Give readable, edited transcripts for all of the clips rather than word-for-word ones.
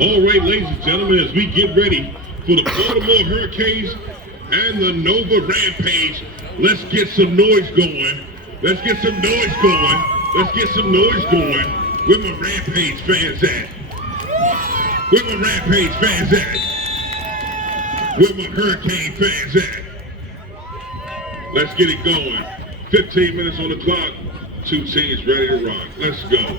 All right, ladies and gentlemen, as we get ready for the Baltimore Hurricanes and the NoVA Rampage, let's get some noise going. Let's get some noise going. Let's get some noise going. Where my Rampage fans at? Where my Rampage fans at? Where my Hurricane fans at? Let's get it going. 15 minutes on the clock. Two teams ready to rock. Let's go.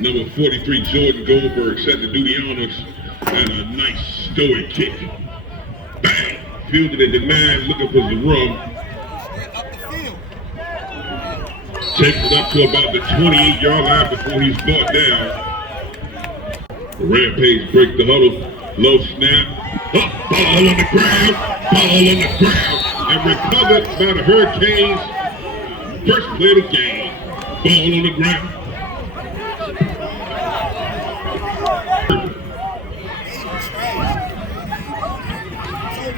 Number 43, Jordan Goldberg, set to do the honors, and a nice stoic kick. Bang! Fielded at the 9, looking for the run. Takes it up to about the 28-yard line before he's brought down. The Rampage break the huddle. Low snap. Up, ball on the ground. Ball on the ground. And recovered by the Hurricanes. First play of the game. Ball on the ground.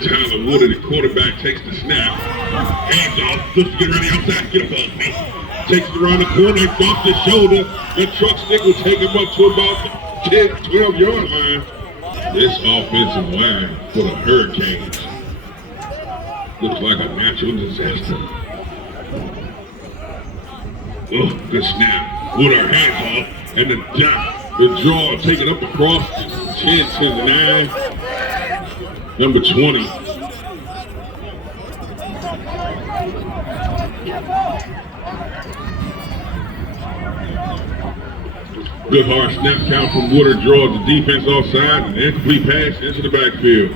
Tyler Wood, the quarterback, takes the snap. Hands off. Just get ready outside. Get above me. Takes it around the corner. Off the shoulder. The truck stick will take him up to about the 10, 12-yard line. This offensive line for the Hurricanes looks like a natural disaster. Oh, good snap. Wood our hands off. And the draw taken up across 10 to the 9. Number 20. Good hard snap count from Woodard, draws the defense offside, and incomplete pass into the backfield.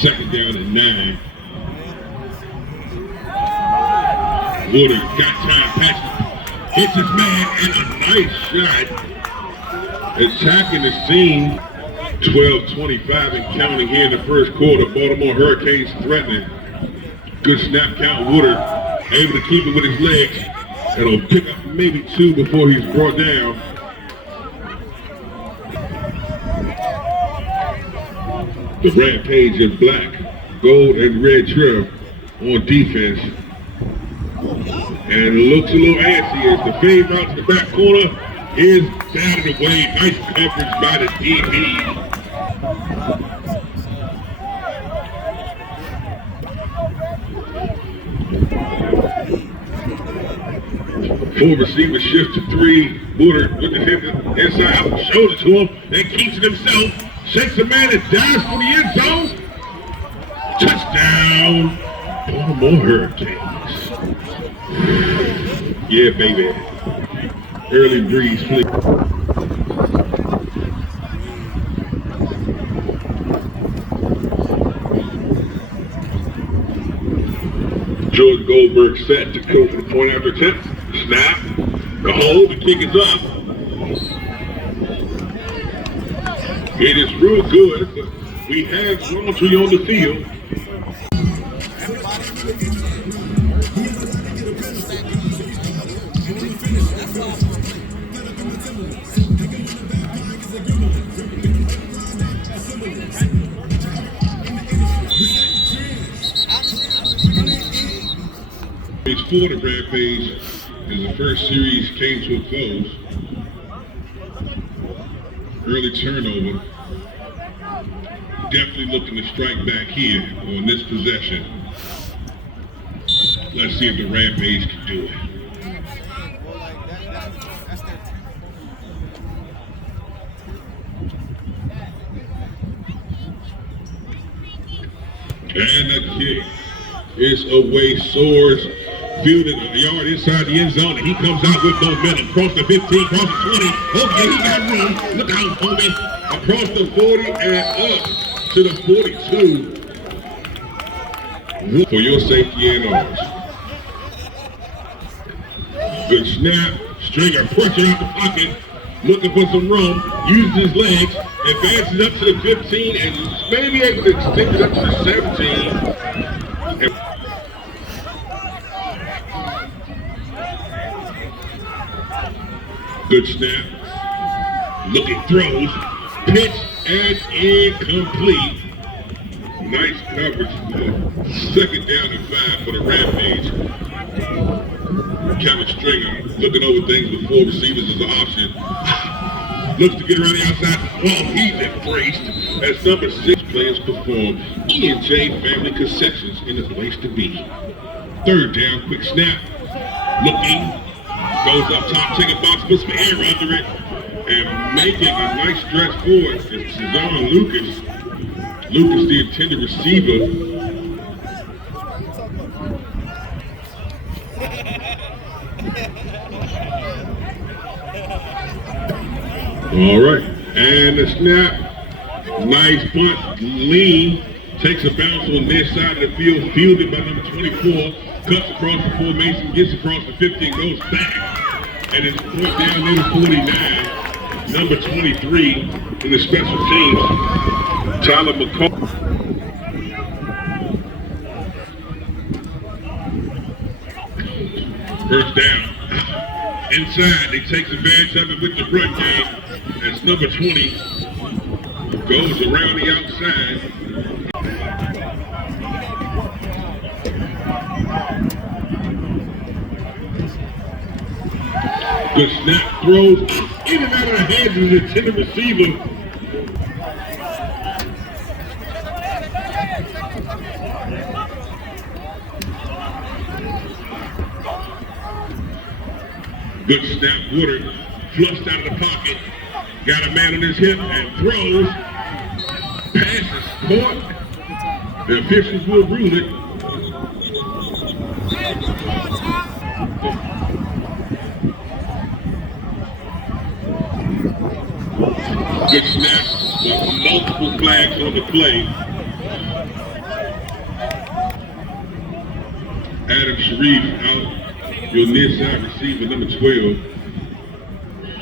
Second down and 9. Woodard got time, passes. Hits his man, and a nice shot. Attacking the scene. 12-25 and counting here in the first quarter. Baltimore Hurricanes threatening. Good snap count. Woodard able to keep it with his legs. It'll pick up maybe 2 before he's brought down. The Rampage in black, gold, and red trim on defense. And it looks a little antsy as the fade out to the back corner is down and away. Nice coverage by the DB. Full receiver shift to 3. Woodard with the hip inside out, shows it to him, and keeps it himself. Shakes the man and dives for the end zone. Touchdown, Baltimore Hurricanes. Yeah, baby. Early breeze, please. Jordan Goldberg set to go for the point after attempt. Snap. The hold. The kick is up. It is real good, but we have laundry on the field. Page 4 of Rampage as the first series came to a close. Early turnover. Definitely looking to strike back here on this possession. Let's see if the Rampage can do it. And the kick is away, soars, fielded a yard inside the end zone, and he comes out with momentum. Across the 15, across the 20. Okay, he got room. Look out, homie. Across the 40 and up to the 42. For your safety and ours. Good snap. Stringer pressure out the pocket. Looking for some room. Uses his legs. Advances up to the 15 and maybe able to extend it up to the 17. Good snap. Looking throws. Pitch and incomplete. Nice coverage. Second down and 5 for the Rampage. Kevin Stringer looking over things with 4 receivers as an option. Looks to get around the outside. Well, he's embraced as number 6 players perform. E&J Family Concessions in a place to be. Third down, quick snap. Looking. Goes up top, taking box, puts some air under it. And making a nice stretch forward is Cezanne Lucas. Lucas, the intended receiver. All right, and the snap. Nice punt, lean. Takes a bounce on this side of the field, fielded by number 24. Cuts across the formation, gets across the 15, goes back. And it's point down near the 49. Number 23 in the special teams, Tyler McCall. First down. Inside, they take advantage of it with the run game. As number 20 goes around the outside. Good snap, throws in and out of the hands of the intended receiver. Good snap, Woodard flushed out of the pocket. Got a man on his hip and throws. Pass is caught. The officials will rule it. Good snap with multiple flags on the play. Adam Sharif out, your near side receiver, number 12.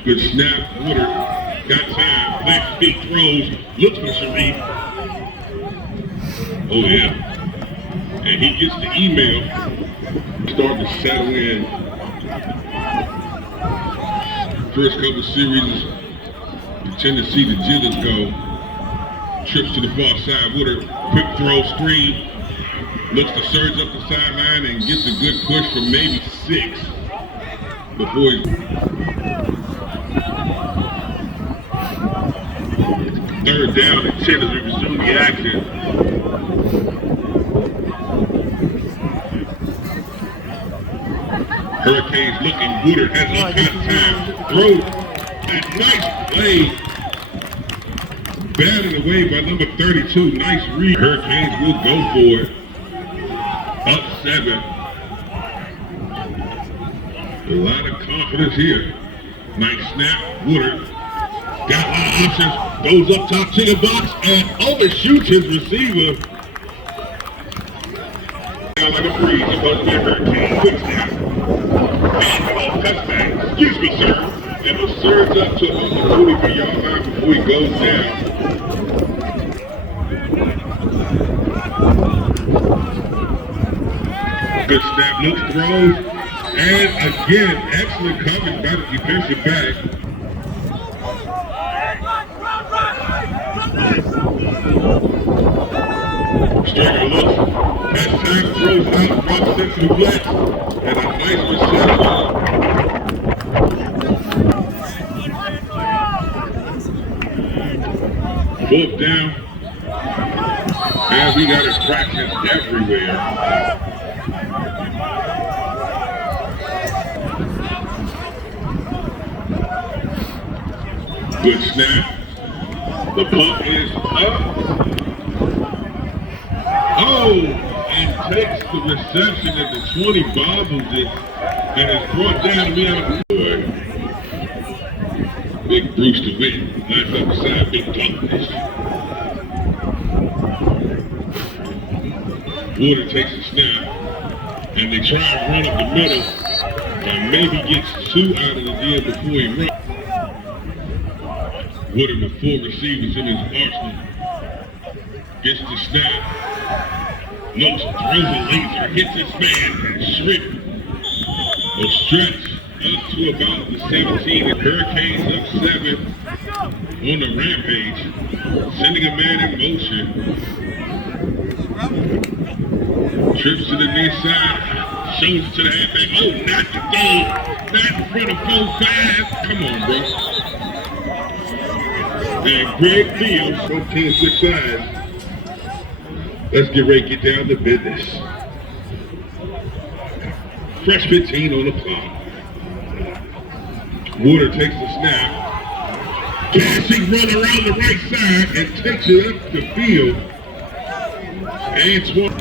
Good snap, Woodard got time, plants feet, throws, looks for Sharif. Oh yeah, and he gets the email, starting to settle in. First couple series, you tend to see the jitters go. Trips to the far side, Woodard, quick throw, screen, looks to surge up the sideline and gets a good push for maybe 6 before he... Third down and 10 as we resume the action. Hurricanes looking, Woodard has all kinds of time. Throw, a nice play. Batted away by number 32, nice read. Hurricanes will go for it. Up 7. A lot of confidence here. Nice snap, Woodard. Got a lot of options. Goes up top to the box and overshoots his receiver. Now like a freeze, it's supposed to be a Hurricane. Quick snap. And touchdown. Excuse me, sir. And it'll surge up to the 43-yard line before he goes down. Good snap, looks, throws, and again, excellent coverage by the defensive back. Stringer looks, has time, throws out, drops into the flex, and a nice reception. Fourth down, and we got distractions everywhere. Good snap. The pump is up. Oh, and takes the reception at the 20, bobbles it, and is brought down to me out of the boy. Big Bruce DeWitt, left up the side, big toughness. Woodard takes a snap, and they try to run up the middle, and maybe gets 2 out of the deal before he runs. Woodard with 4 receivers in his arsenal. Gets the snap. Looks, throws a laser, hits his man, and Shrip will stretch up to about the 17. And Hurricanes up 7 on the Rampage. Sending a man in motion. Trips to the near side. Shows it to the halfback. Oh, not the goal. Not in front of 4-5. Come on, bro. And Greg Fields from Kansas side. Let's get ready to get down to business. Fresh 15 on the clock. Water takes the snap. Cassie run around the right side and takes it up the field. Antoine.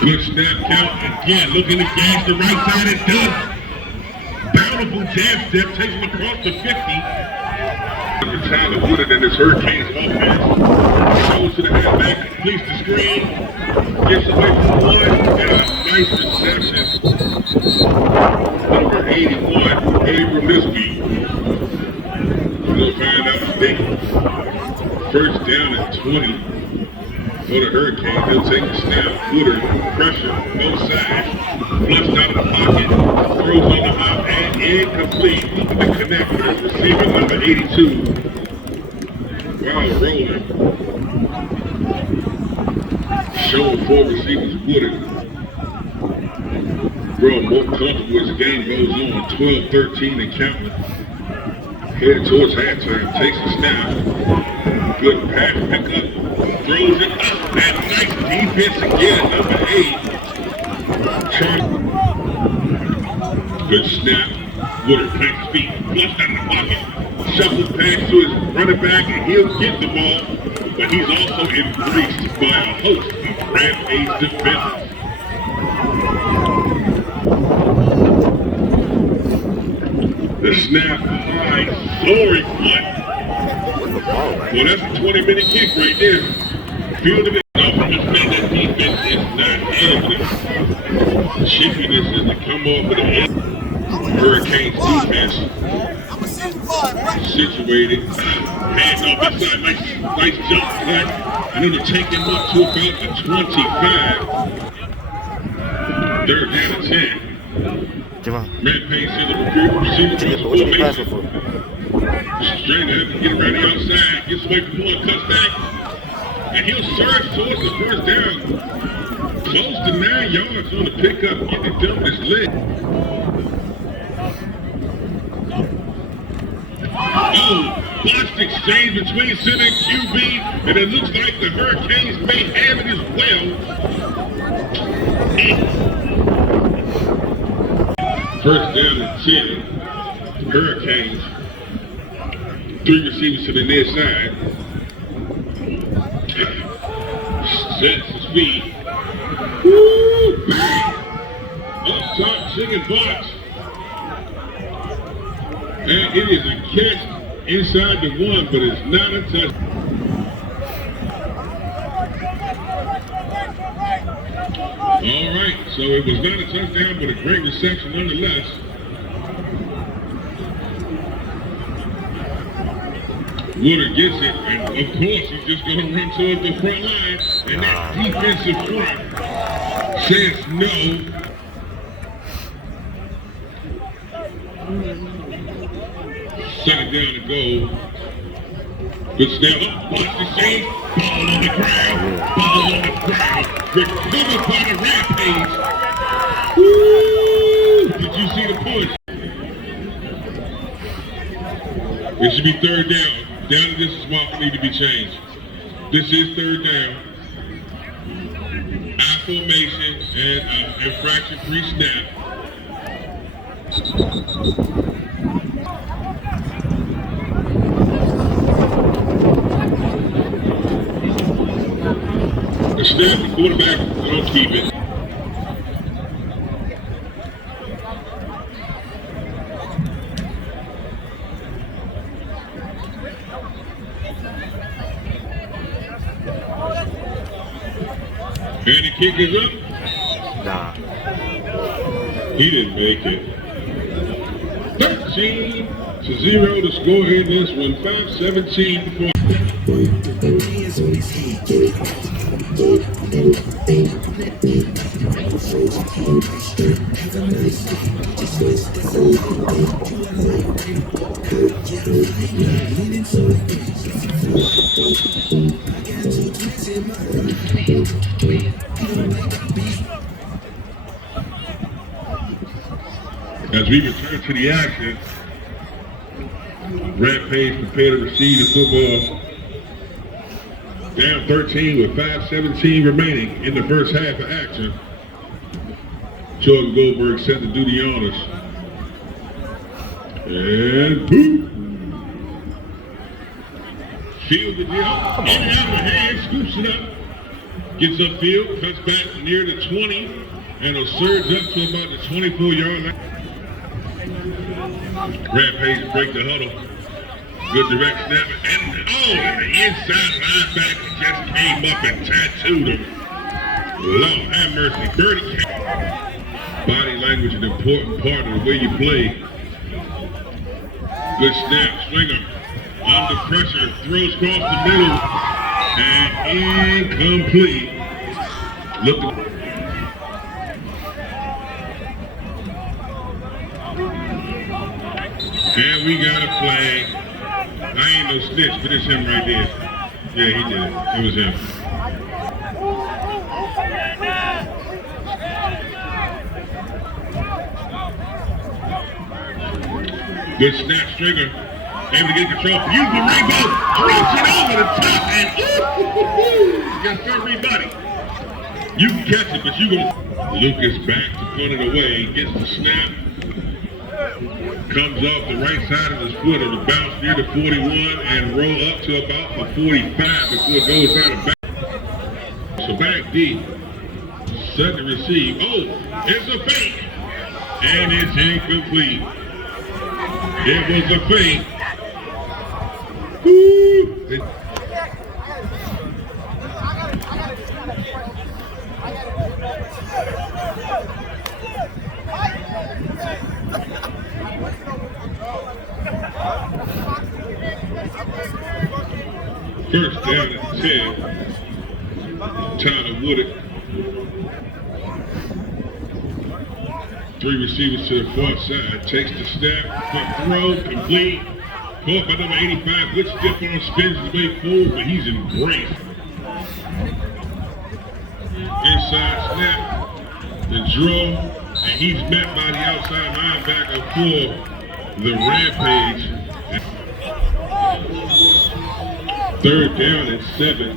Good snap count again. Looking to gas the right side. It does. Bountiful jab step takes him across the 50. Tyler Woodard and his Hurricanes offense. Goes to the halfback, completes the screen, gets away from one, and a nice reception. Number 81, Abram Miskey. We'll find out today. First down at 20 for the Hurricanes. He'll take the snap. Woodard, pressure, both sides. Flushed out of the pocket, throws on the hop, and incomplete. Looking to connect with his receiver, number 82. Wow, rolling. Showing 4 receivers Woodard. Growing more comfortable as the game goes on. 12-13 and counting. Headed towards halftime. Takes a snap. Good pass pickup. Throws it up. And nice defense again. Number 8. Good snap. Woodard plants his feet. Flushed out of the pocket. Shuffles pass to his running back, and he'll get the ball, but he's also embraced by a host of Rampage defenders. The snap high, soaring front. Well, that's a 20-minute kick right there. Fielding it off from the fan, that defense is not handling. Chipiness is to come off of the end. Hurricanes defense. Situated, hands off inside, nice jump cut, and then to take him up to about the 25. Third down and 10. Rampage sends a receiver to his formation. Straight ahead to get around the outside, gets away from one, cuts back, and he'll surge towards the first down. Close to 9 yards on the pickup, getting it done with his leg. Oh, botched exchange between center and QB, and it looks like the Hurricanes may have it as well. First down and 10. Hurricanes. 3 receivers to the near side. Sets his feet. Woo! Bang! Up top, chicken box. And it is a catch inside the 1, but it's not a touchdown. All right, so it was not a touchdown, but a great reception nonetheless. Woodard gets it, and of course he's just going to run towards the front line, and that defensive front says no. Second down to go. Good snap up. Watch the save. Ball on the ground. Ball on the ground. Recovered by the Rampage. Woo! Did you see the push? It should be third down. Down to this spot need to be changed. This is third down. I formation and infraction-free snap. The snap, the quarterback don't keep it. And the kick is up. Nah. He didn't make it. 13-0 to score in this one. 5-17 before. As we return to the action, Rampage prepare to receive the football. Down 13 with 5:17 remaining in the first half of action. Jordan Goldberg set to do the honors. And boom! Fields it out, in and out of the hand, scoops it up. Gets upfield, cuts back near the 20, and will surge up to about the 24-yard line. Rampage break the huddle. Good direct snap, and the inside linebacker just came up and tattooed him. Lord have mercy, Birdie came. Body language is an important part of the way you play. Good snap, Swinger under pressure, throws across the middle, and incomplete. Look. And we got a flag. I ain't no snitch, but it's him right there. Yeah, he did it. It was him. Good snap, Stringer. Able to get control. Use the rainbow. Drops it over the top, and got everybody. You can catch it, but you gonna. Lucas back to punt it away. Gets the snap. Comes off the right side of his foot of the bounce near the 41 and roll up to about the 45 before it goes out of bounds. So back deep, set to receive. Oh, it's a fake, and it's incomplete. It was a fake. Woo! First down at 10. Tyler Woodard. 3 receivers to the far side. Takes the snap. Quick throw. Complete. Caught by number 85. Good stiff on spins his way forward, but he's embraced. Inside snap. The draw. And he's met by the outside linebacker for the Rampage. 3rd down at 7.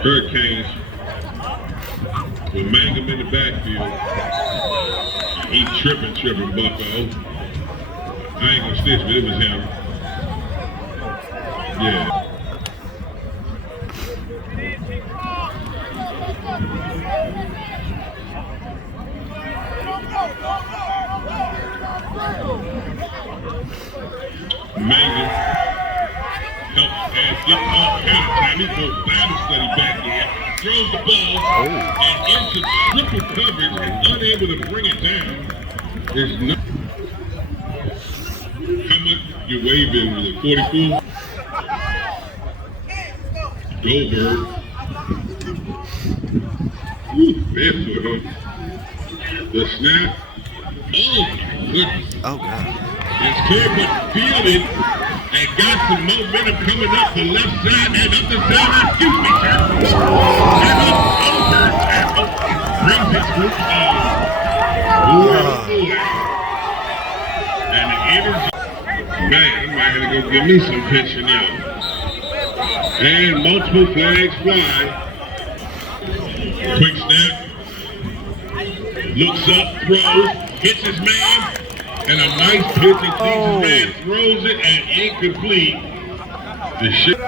Hurricanes with Mangum in the backfield. He tripping Bucko. I ain't gonna snitch, but it was him. Yeah. Mangum helps pass, gets off counter time. He goes Bible study back there, throws the ball, and into triple coverage and unable to bring it down. There's no. How much you wave in with it? 44? Goldberg. There for him. The snap. Oh, goodness. Oh, God. It's clear, but fielded and got some momentum coming up the left side and up the side. Excuse me, sir. And over tackle. Brings his group and the energy. Man, I might have to go give me some pitching now. And multiple flags fly. Quick snap. Looks up, throws, hits his man. And a nice pitch and sees his man, throws it, and incomplete. The shit.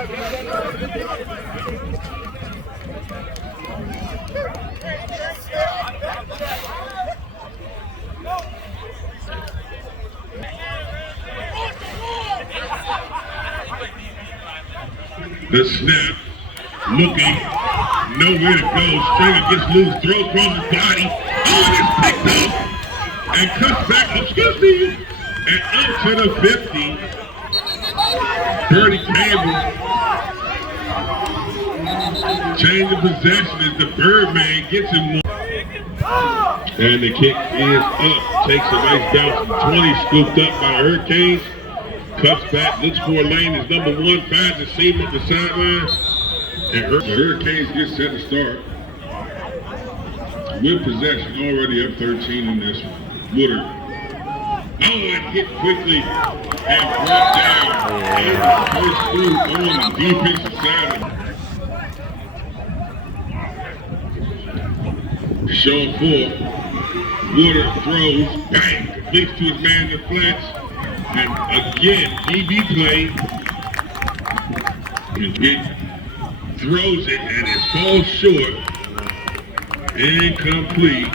The snap, looking, nowhere to go. Stringer gets loose, throws across his body. Oh, and it's picked up. And cuts back, excuse me, and up to the 50. Birdie Campbell Change of possession as the Birdman gets him one. And the kick is up. Takes a nice bounce from 20, scooped up by Hurricanes. Cuts back, looks for a lane. His number one finds the seam up the sideline. And the Hurricanes get set to start. With possession, already up 13 in this one. Woodard. Oh, it hit quickly and brought down. And the first through on the defensive side. Showing forth. Woodard throws, bang, completes to his man in the flats. And again, DB play. It throws it and it falls short. Incomplete.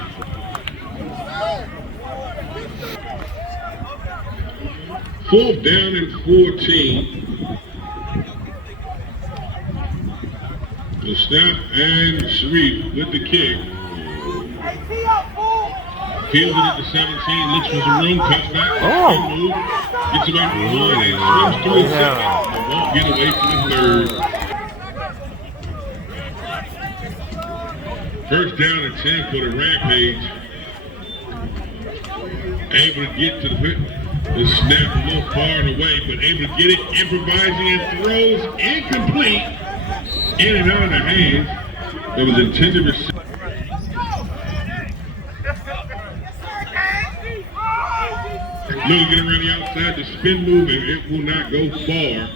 Fourth down and 14. The snap and Sharif with the kick. Fielded at the 17, looks for some room, cuts back, move, gets away from one and swims through his second, but won't get away from the third. First down and 10 for the Rampage. Able to get to the snap a little far and away, but able to get it, improvising and throws incomplete, in and out of the hands. That was intended receiver. Looking get around the outside, the spin move, and it will not go far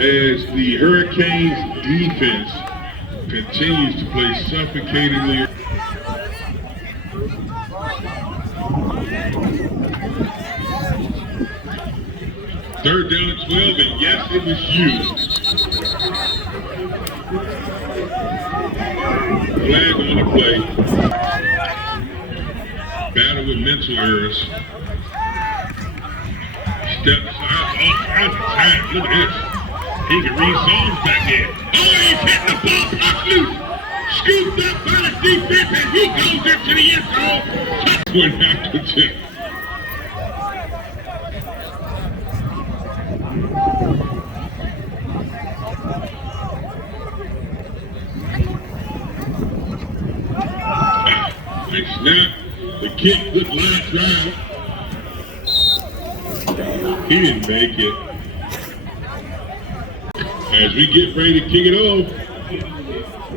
as the Hurricanes defense continues to play suffocatingly. Third down and 12, and yes, it was you. Flag on the play. Battle with mental errors. Steps out of time. Look at this. He can read songs back there. Oh, he's hitting the ball, push loose. Scooped up by the defense, and he goes into the end zone. Touchdown back to 10. Nice snap. The kick, good line drive. He didn't make it. As we get ready to kick it off,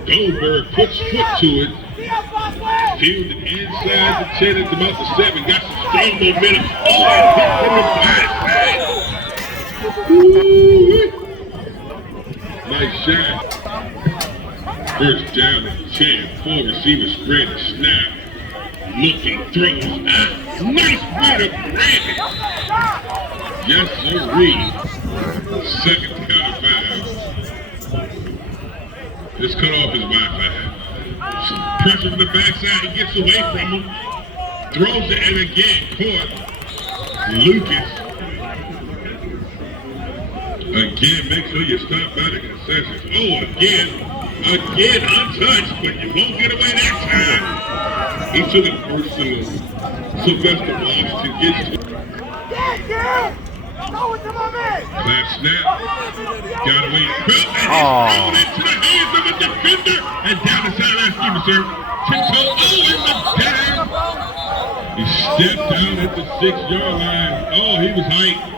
Goldberg puts foot to it. Fielded inside the 10 at about the 7. Got some strong momentum. Oh, and hit from the blind side. Nice shot. First down at 10. 4 receiver spread the snap. Looking, throws. Nice bit of Brandon. Yes, sir. Second down and 5. This cutoff is Wi-Fi. Some pressure from the backside. He gets away from him. Throws it and again caught. Lucas. Again, make sure you stop by the concessions. Oh, again untouched, but you won't get away that time. He took it personal. Sylvester Washington gets to it. Clap snap. Got away. And he's thrown into the hands of a defender. And down the sideline, Steven, sir. Tiptoe. Oh, in the down. He stepped down at the 6-yard line. Oh, he was hyped.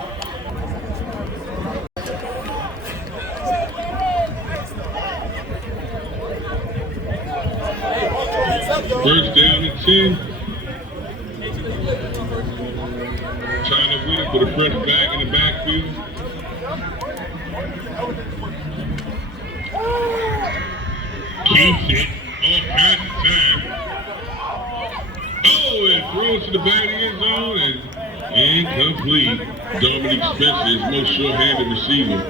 First down and 10. China Williams with a fresh bag in the backfield. Keeps it off half the time. Oh, and throws to the back of the end zone and incomplete. Dominic Spencer, his most short-handed receiver.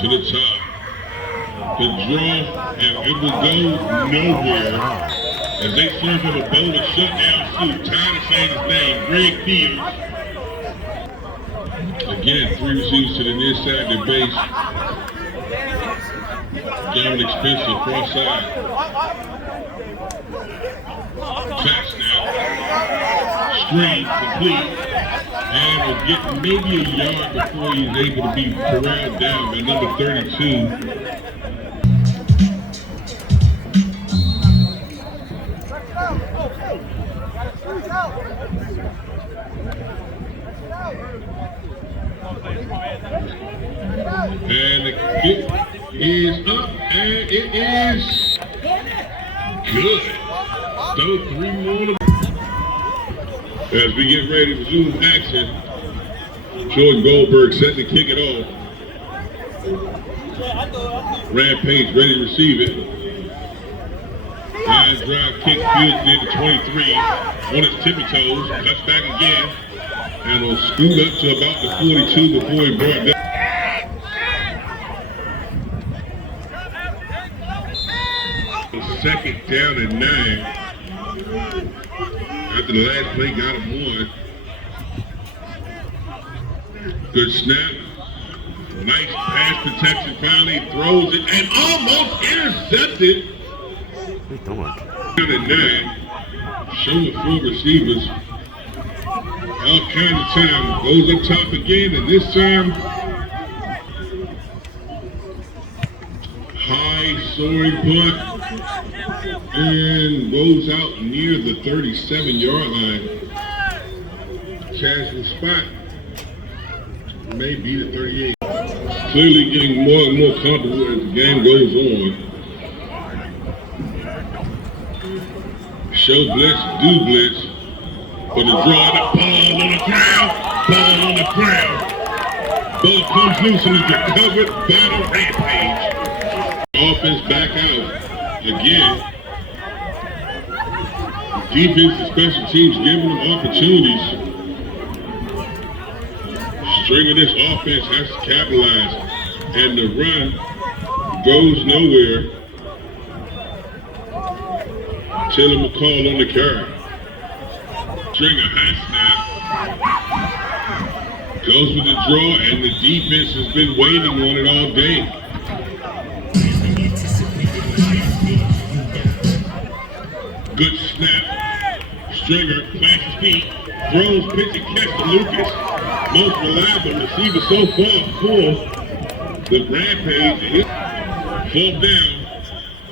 To the top. The draw, and it will go nowhere as they serve him a bowl of shutdown soup. Tired of saying his name, Greg Fields. Again, 3 receivers to the near side of the base. Dominic Spencer, cross side. Touchdown. Screen complete. And will get maybe a yard before he's able to be corralled down by number 32. And the kick is up, and it is good. So 3 more. As we get ready to resume action, Jordan Goldberg set to kick it off. Rampage ready to receive it. Line drive kick, good near the 23 on his tippy toes. Cuts back again, and will scoot up to about the 42 before he brought down. Second down and 9. After the last play, got him 1. Good snap. Nice pass protection. Finally throws it and almost intercepted. What are you doing? Down at 9. Showing 4 receivers. All kinds of time. Goes up top again, and this time high soaring punt. And goes out near the 37-yard line. Casual spot. May be the 38. Clearly getting more and more comfortable as the game goes on. Show blitz, do blitz. For the draw, the ball on the ground. Ball on the ground. Ball comes loose and is recovered by the Rampage. Offense back out again. Defense and special teams giving them opportunities. Stringing this offense has to capitalize. And the run goes nowhere. Taylor McCall on the carry. String a high snap. Goes with the draw, and the defense has been waiting on it all day. Good snap. Stringer plants his feet, throws, pitch, and catch to Lucas. Most reliable receiver so far for the Rampage. 4th down.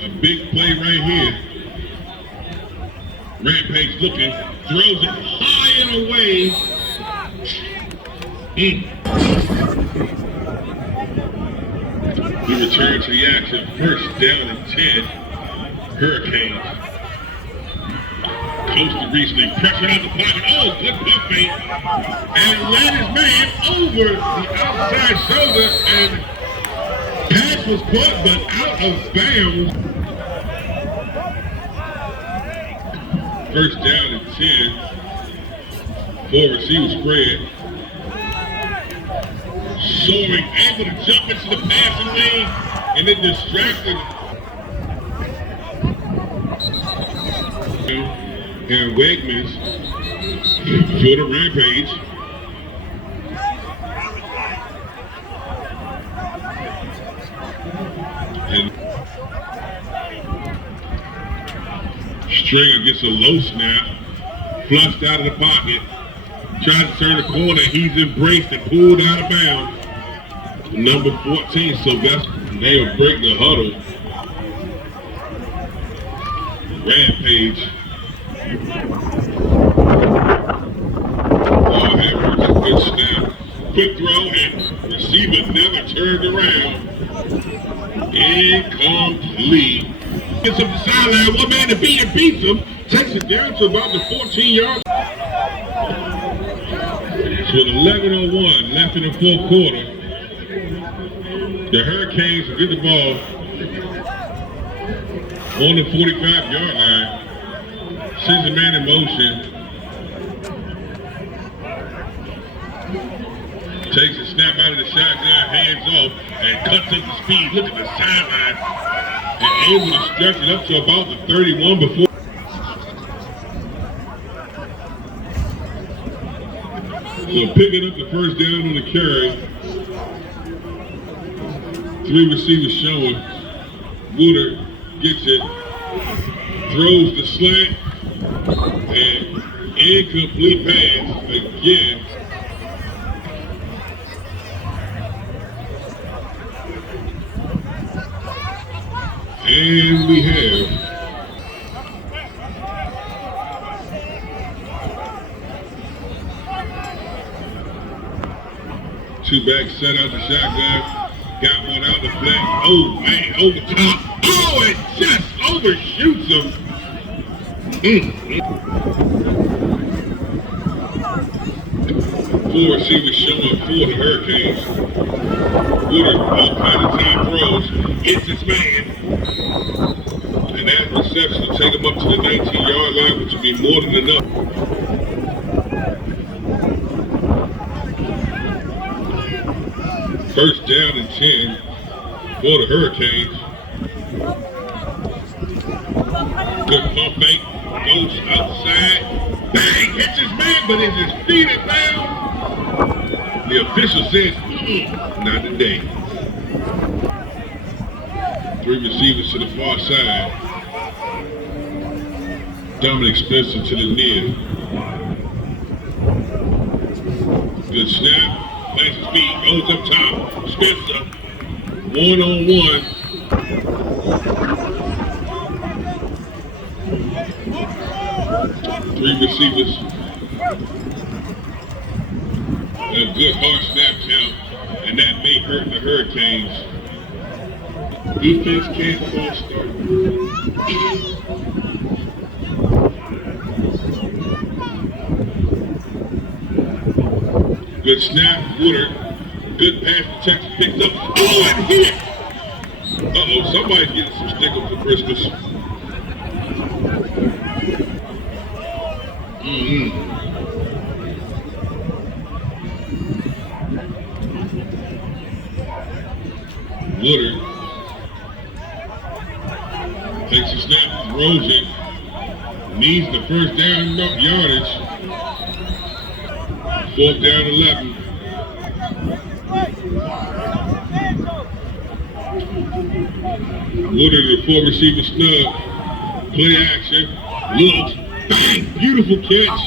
A big play right here. Rampage looking, throws it high and away. He returns to the action. 1st down and 10. Hurricanes. Coasted recently, pressured out the pocket. Oh, good pump fake. And ran his man over the outside shoulder, and pass was caught but out of bounds. 1st down and 10. 4 receiver spread. Soaring, able to jump into the passing lane, and then distracted. And Wegmans for the Rampage. And Stringer gets a low snap, flushed out of the pocket, tries to turn the corner. He's embraced and pulled out of bounds. Number 14, so they'll break the huddle. Rampage. Good snap, quick throw, and receiver never turned around. Incomplete. Gets up the sideline, one man to beat and beats him. Takes it down to about the 14 yards. So with 11:01 left in the 4th quarter, the Hurricanes will get the ball on the 45-yard line. Sends a man in motion. Takes a snap out of the shotgun, hands off, and cuts up the speed. Look at the sideline. And able to stretch it up to about the 31 before. So picking up the 1st down on the carry. 3 receivers showing. Woodard gets it. Throws the slant. And incomplete pass again. And we have Two back, set out the shotgun. Got one out the flat. Oh, man, over top. Oh, it just overshoots him. Four receivers showing for the Hurricanes. Woodard, all kind of time throws. Hits his man. And that reception will take him up to the 19-yard line, which will be more than enough. First down and 10 for the Hurricanes. Good pump fake. Goes outside. Bang! Hits his man, but is his feet in bounds? The official says, not today. Three receivers to the far side. Dominic Spencer to the near. Good snap. Plants his feet. Goes up top. Spencer. One-on-one. Three receivers. A good hard snap count. And that may hurt the Hurricanes. Defense can't false start. Good snap, Woodard. Good pass protection, picks up. Oh, and hit! Uh-oh, somebody's getting some stickers for Christmas. Woodard takes a snap, throws it, needs the first down yardage. Fourth down 11. Woodard, the four receiver snub. Play action. Looks. Bang! Beautiful catch.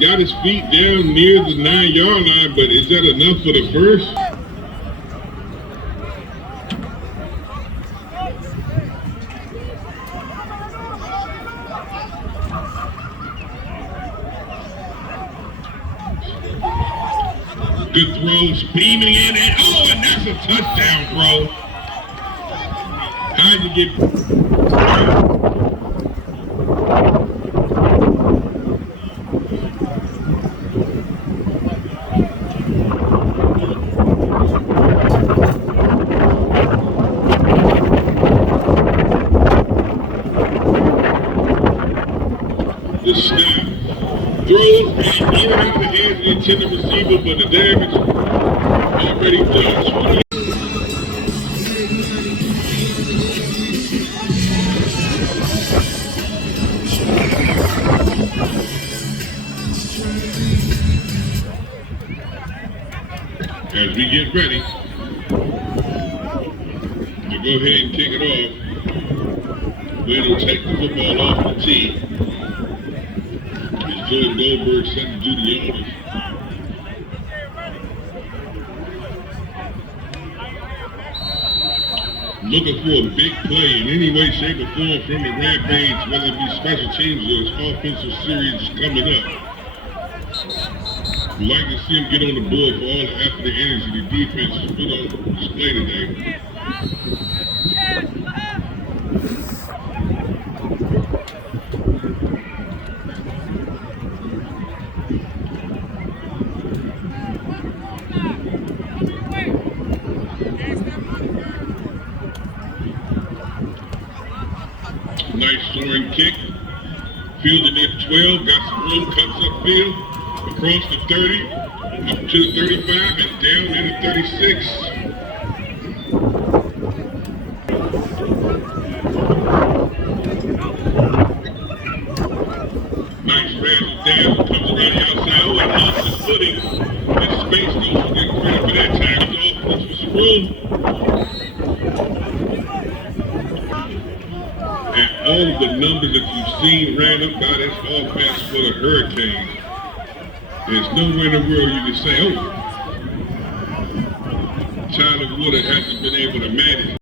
Got his feet down near the 9-yard line, but is that enough for the first? Good throw, beaming in, and oh, and that's a touchdown throw. How'd you get? The snap. Throws and in and out of the hands of the intended receiver, but the damage already done. As we get ready to go ahead and kick it off, we'll take the football off the tee. Jordan Goldberg set to do the honors. Looking for a big play in any way, shape, or form from the Rampage, whether it be special teams or its offensive series coming up. We'd like to see him get on the board for all the effort and energy the defense has put on display today. Nice soaring kick. Fielded near the 12, got some room, cuts upfield, across the 30, up to the 35, and down in the 36. Nice pass down, comes around the outside, oh, and off the footing. And space goes to get credit for that tackle. Off for some room. And all of the numbers that you've seen ran up by this offense for the Hurricanes. There's nowhere in the world you can say, oh, Tyler Woodard hasn't been able to manage